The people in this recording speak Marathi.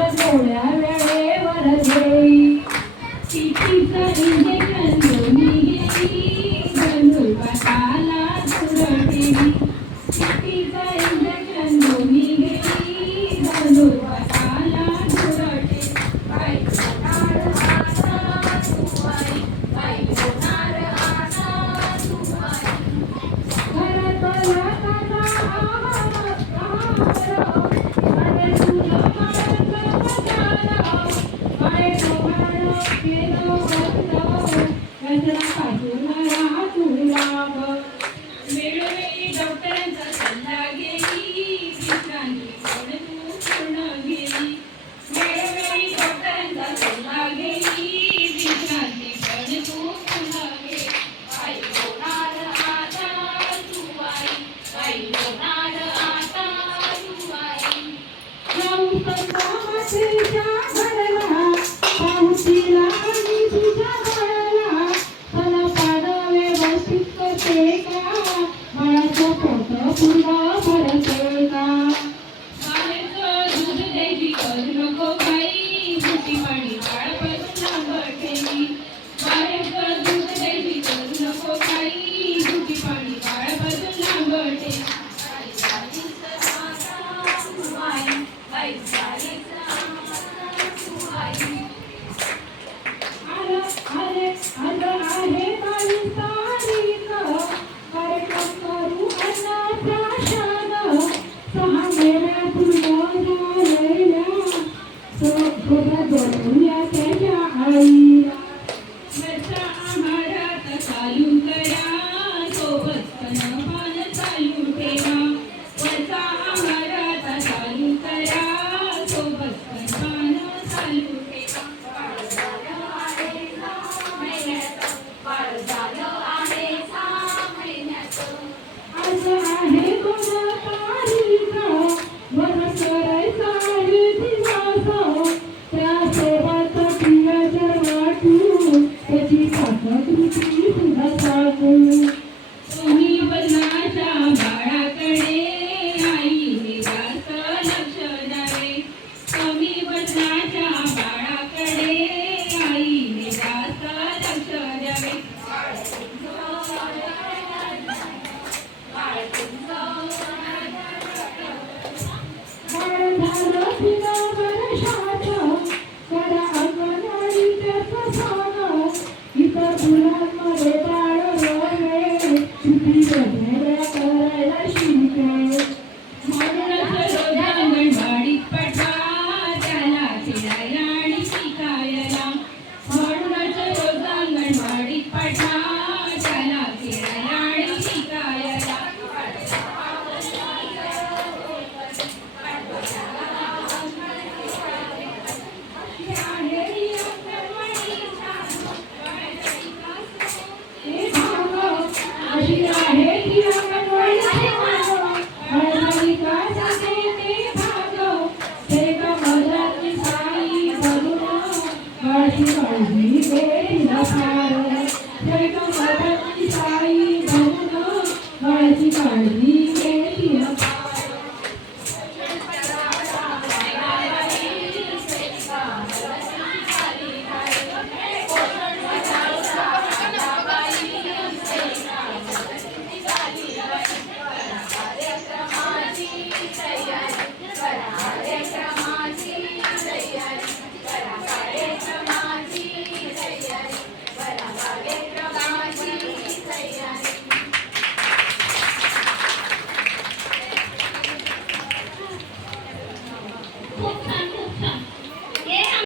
थोड्या वेळेवर देई तिचा इंजेक्शन दोन्ही गेली धनुर्वाताला सुरटेली तिचा इंजेक्शन दोन्ही गेली धनुर्वाताला सुरटे काय होणार आता तू आई काय होणार आता तू आई घरातला वेळोवेळी डॉक्टरांचा सल्ला घेई विश्रांती पण तू पूर्ण घेई वेळोवेळी डॉक्टरांचा सल्ला घेई विश्रांती पण तू पूर्ण घे काय होणार आता तू आई काय होणार आता तू आई